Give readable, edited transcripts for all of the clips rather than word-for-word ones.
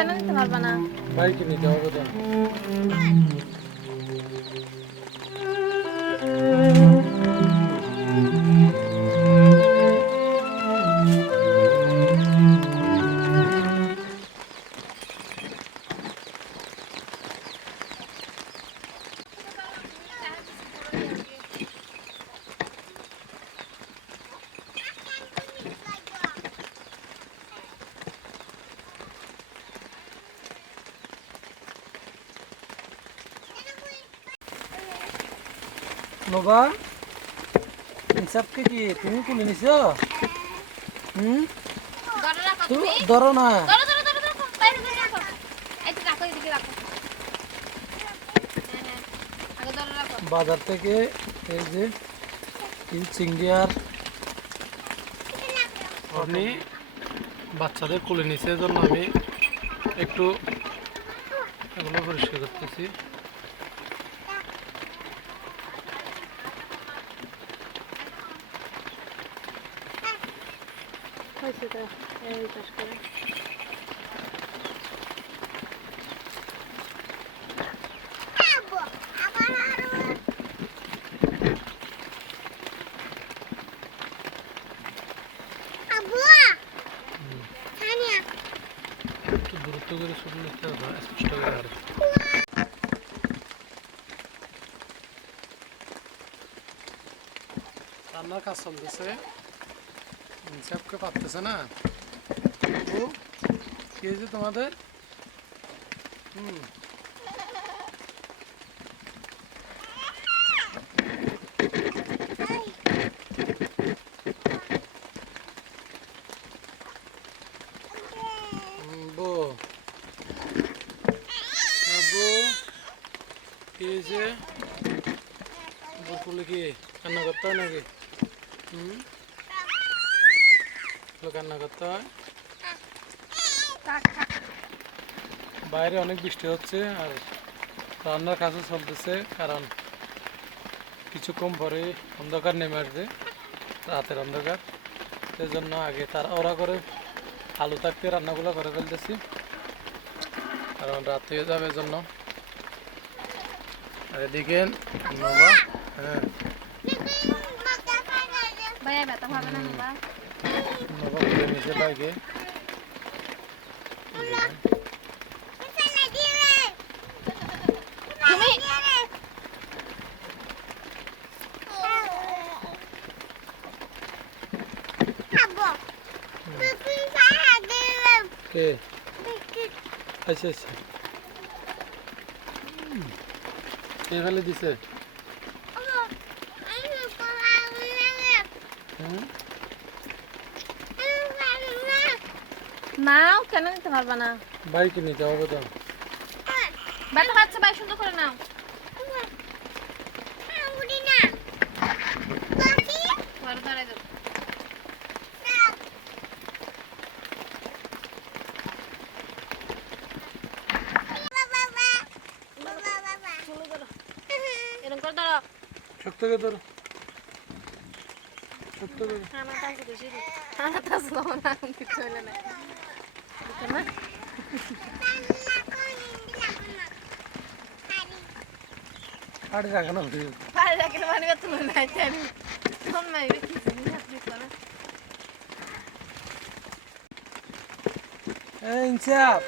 কেন নিতে পারবা না? বাইকে নিতে হবে তো। নোবা ইনসাফকে কি তুমি কুলে নিছো? ধরে রাখো তো তুমি। ধরো না। ধরো ধরো ধরো ধরো বাইরে ধরে রাখো। এই তো রাখো, এদিকে রাখো। হ্যাঁ হ্যাঁ, আগে ধরে রাখো। বাজার থেকে এই যে চিংড়ি আর আপনি বাচ্চাদের কোলে নিচে জন্য আমি একটু এগুলো পরিষ্কার করতেছি। হয়েছে তো, এই পাশ করে। একটু দূরত্ব করে শুরু করতে হবে, স্পষ্ট করে আর রান্নার কাজ চলতেছে। ইনসাফকে পারতেছে না। ও কি হয়েছে তোমাদের? বউ বউ কি হয়েছে? বকুলে কি কান্না করতে হয় নাকি? কান্না করতে হয়। বাইরে অনেক বৃষ্টি হচ্ছে আর রান্নার কাজও চলতেছে, কারণ কিছুক্ষণ পরে অন্ধকার নেমে আসবে, রাতের অন্ধকার। সেই জন্য আগে ওরা করে আলু থাকতে রান্নাগুলো করে ফেলতেছি, কারণ রাত হয়ে যাবে জন্য। আর এদিকে নোবা, হ্যাঁ ভাইয়া ব্যথা হবে না বাবা? নোবা করে নিচে লাগে। তুমি কে আচ্ছা আচ্ছা কে ফেলে দিছে? নাও, কেন নিতে পারবা না? বাইকে নিতে হবে তো। ব্যথা পাচ্ছে ভাই, সুন্দর করে নাও। ধরে ধরে দাও। চুলো ধরো, এরকম করে ধরো। শক্ত করে ধরো, শক্ত করে। আমার কাছে বেশি দিই। আমার কাছে লোক না, কিছু হইলে না। বুঝছো না? আরে রাখা না। পারে রাখলে মানে তুলে নাই জানি। কোন মাইবে কিছু না কিছু না। ইনসাফ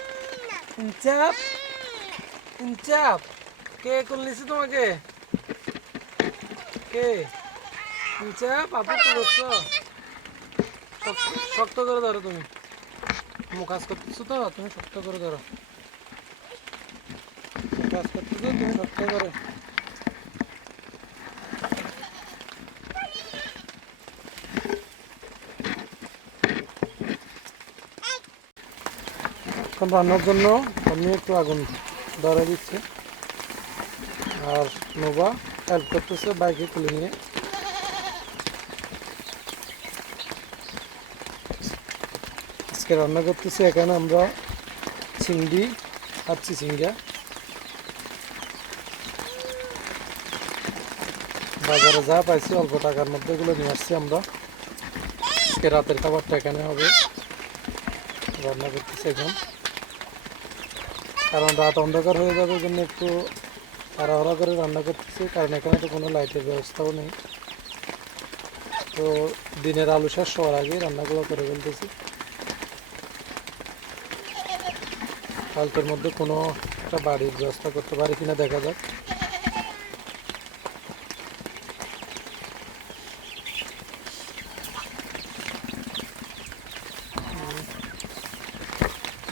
ইনসাফ ইনসাফ কে কোলে নিছে তোমাকে? কে? ইনসাফ আপু তো ধরছো, শক্ত করে ধরো। তুমি কাজ করতেছো তো, তুমি শক্ত করে ধরো। কাজ করতেছো, তুমি শক্ত করো। এখন রান্নার জন্য আমি একটু আগুন ধরে দিচ্ছি, আর নোবা হেল্প করতেছে বাইকে তুলে নিয়ে। আজকে রান্না করতেছি এখানে আমরা চিংড়ি আর চিচিঙ্গা। বাজারে যা পাইছি অল্প টাকার মধ্যে এগুলো নিয়ে আসছি আমরা। আজকে রাতের খাবারটা এখানে হবে, রান্না করতেছি এখন। কারণ রাত অন্ধকার হয়ে যাবে জন্য একটু তাড়াহুড়া করে রান্না করতেছি, কারণ এখানে তো কোনো লাইটের ব্যবস্থাও নেই। তো দিনের আলো শেষ হওয়ার আগেই রান্নাগুলো করে ফেলতেছি। কালকের মধ্যে কোনো একটা বাড়ির ব্যবস্থা করতে পারি কিনা দেখা যাক।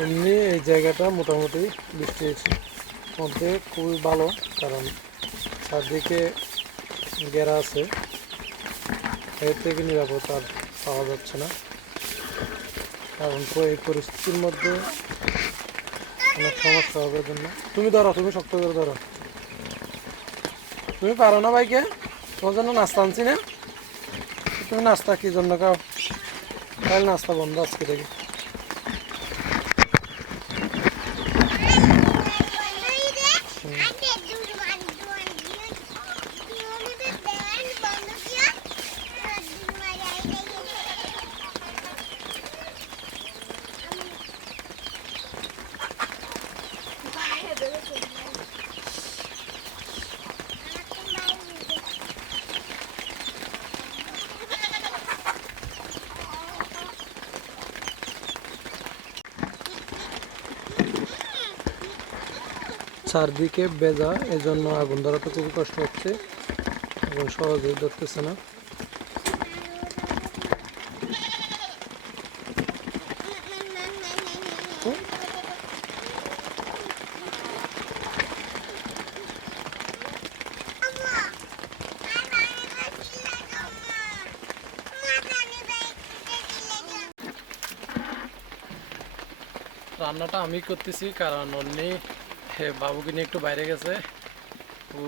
এমনি এই জায়গাটা মোটামুটি বৃষ্টির মধ্যে খুবই ভালো, কারণ চারদিকে ঘেরা আছে, এর থেকে নিরাপদ আর পাওয়া যাচ্ছে না। কারণ এই পরিস্থিতির মধ্যে অনেক সমস্যা হবে জন্য। তুমি ধরো, তুমি শক্ত করে ধরো, তুমি পারো না ভাইকে? তোমার জন্য নাস্তা আনছি না? তুমি নাস্তা কি জন্য খাও? তাহলে নাস্তা বন্ধ আজকে থেকে। চারদিকে ভেজা, এজন্য আগুন ধরাতে খুবই কষ্ট হচ্ছে এবং সহজেই ধরতেছে না। রান্নাটা আমি করতেছি, কারণ অন্যি বাবুকে নিয়ে একটু বাইরে গেছে। ও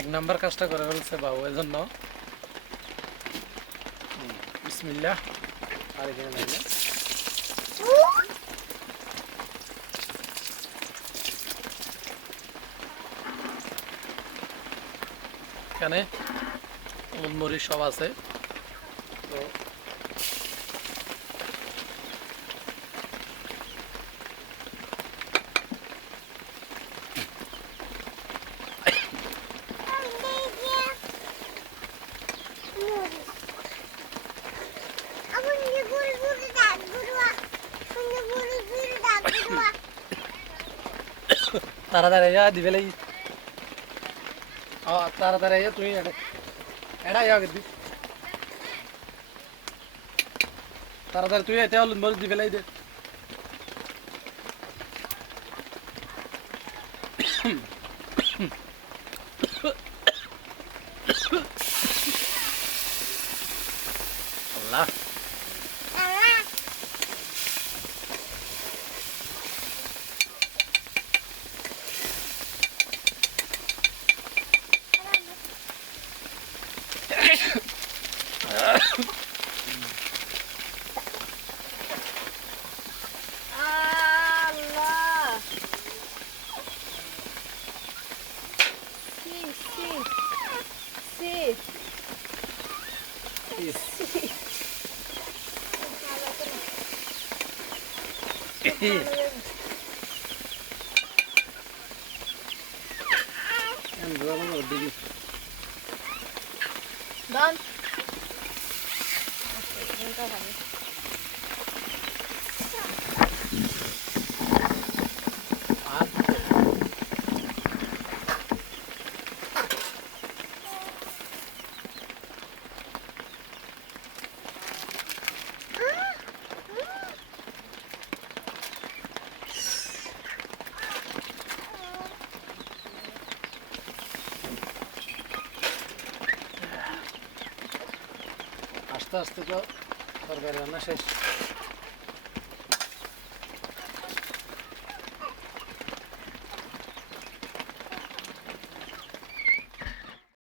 1 নাম্বার কাজটা করে ফেলছে বাবু, এজন্য বিসমিল্লাহ। আর এখানে এখানে মরিচ সব আছে। তো তাড়াতাড়ি দিবে লাগি, তাড়াতাড়ি তুমি এটা আগে দি, তাড়াতাড়ি তুই এতে হলুদ মরিচ দিবে লাই দে। আল্লাহ Done. আস্তে আস্তে তো তরকারি রান্না শেষ।